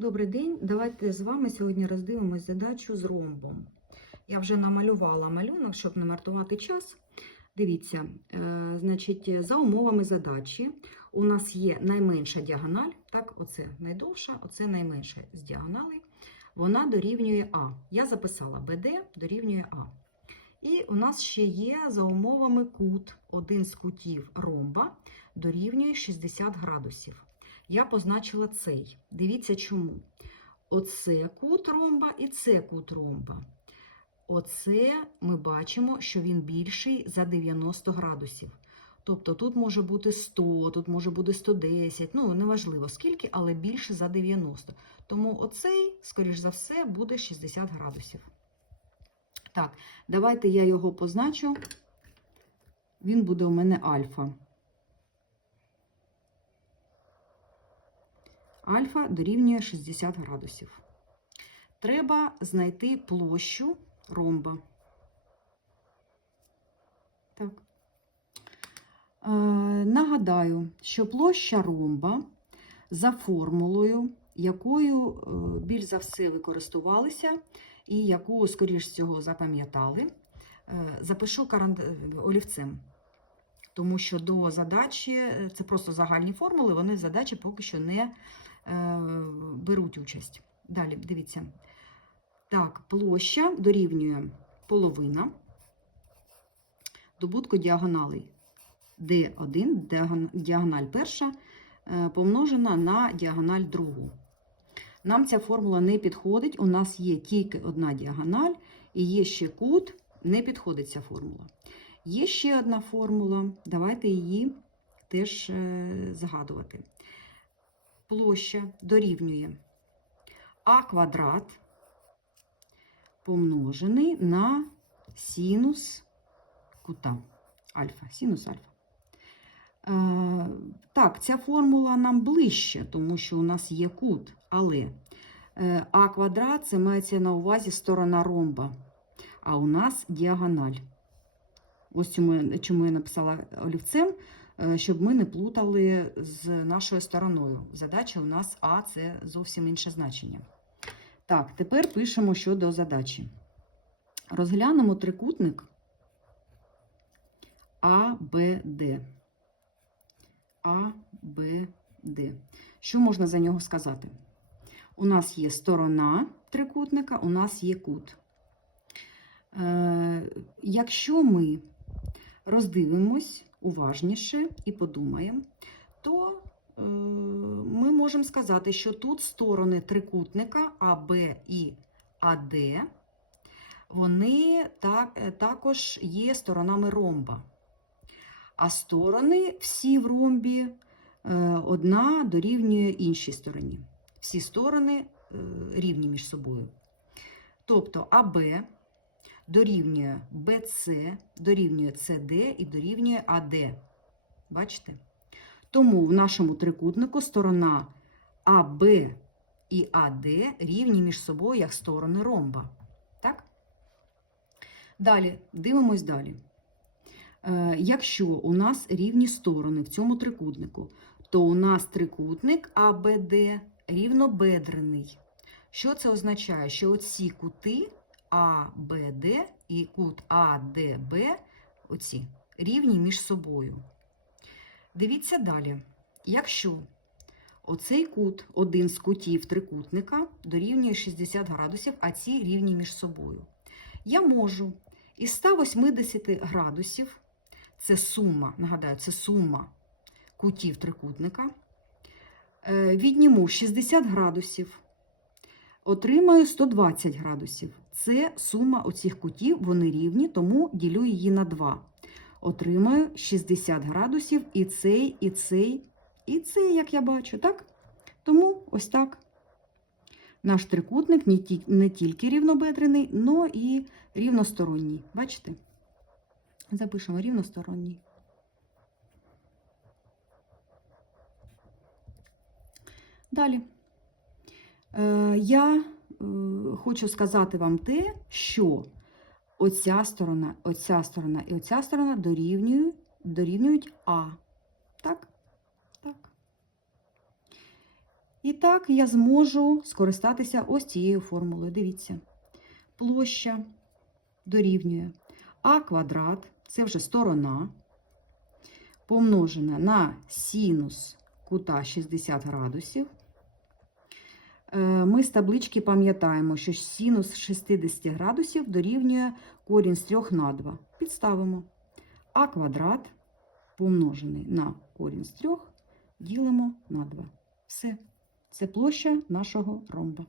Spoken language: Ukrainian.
Добрий день. Давайте з вами сьогодні роздивимось задачу з ромбом. Я вже намалювала малюнок, щоб не мартувати час. Дивіться, е, значить, за умовами задачі у нас є найменша діагональ, так, оце найдовша, оце найменша з діагоналей. Вона дорівнює А. Я записала БД дорівнює А. І у нас ще є за умовами кут, один з кутів ромба дорівнює 60 градусів. Я позначила цей. Дивіться чому. Оце кут ромба і це кут ромба. Оце ми бачимо, що він більший за 90 градусів. Тобто тут може бути 100, тут може бути 110, ну неважливо скільки, але більше за 90. Тому оцей, скоріш за все, буде 60 градусів. Так, давайте я його позначу. Він буде у мене альфа. Альфа дорівнює 60 градусів. Треба знайти площу ромба. Так. Е, нагадаю, що площа ромба за формулою, якою е, більш за все ви користувалися, і яку, скоріш всього, запам'ятали, е, запишу каранд... олівцем. Тому що до задачі, е, це просто загальні формули, вони задачі поки що не е, беруть участь. Далі, дивіться. Так, площа дорівнює половина добутку діагоналей. D1, діагональ перша, е, помножена на діагональ другу. Нам ця формула не підходить, у нас є тільки одна діагональ і є ще кут, не підходить ця формула. Є ще одна формула, давайте її теж е, згадувати. Площа дорівнює а квадрат помножений на синус кута альфа. Синус альфа. Е, так, ця формула нам ближче, тому що у нас є кут, але е, а квадрат це мається на увазі сторона ромба, а у нас діагональ. Ось чому, я- написала олівцем, щоб ми не плутали з нашою стороною. Задача у нас А це зовсім інше значення. Так, тепер пишемо щодо задачі. Розглянемо трикутник АБД. АБД. Що можна за нього сказати? У нас є сторона трикутника, у нас є кут. Е, якщо ми роздивимось уважніше і подумаємо, то е, ми можемо сказати, що тут сторони трикутника АБ і АД, вони так, е, також є сторонами ромба. А сторони всі в ромбі е, одна дорівнює іншій стороні. Всі сторони рівні між собою. Тобто АБ дорівнює БЦ, дорівнює СД і дорівнює АД. Бачите? Тому в нашому трикутнику сторона АБ і АД рівні між собою як сторони ромба. Так? Далі, дивимось далі. Е, Якщо у нас рівні сторони в цьому трикутнику, то у нас трикутник АБД рівнобедрений. Що це означає? Що оці кути АБД і кут АДБ, оці, рівні між собою. Дивіться далі. Якщо оцей кут, один з кутів трикутника, дорівнює 60 градусів, а ці рівні між собою, я можу із 180 градусів, це сума, нагадаю, це сума кутів трикутника, е, відніму 60 градусів, отримаю 120 градусів. Це сума оцих кутів, вони рівні, тому ділю її на 2. Отримаю 60 градусів і цей, і цей, і цей, як я бачу, так? Тому ось так. Наш трикутник не тільки рівнобедрений, але і рівносторонній. Бачите? Запишемо рівносторонній. Далі. Е, я хочу сказати вам те, що оця сторона, оця сторона і оця сторона дорівнюють, дорівнюють А. Так? Так. І так я зможу скористатися ось цією формулою. Дивіться, площа дорівнює а квадрат, це вже сторона, помножена на синус кута 60 градусів. Е, Ми з таблички пам'ятаємо, що синус 60 градусів дорівнює корінь з 3 на 2. Підставимо а квадрат помножений на корінь з 3 ділимо на 2. Все. Це площа нашого ромба.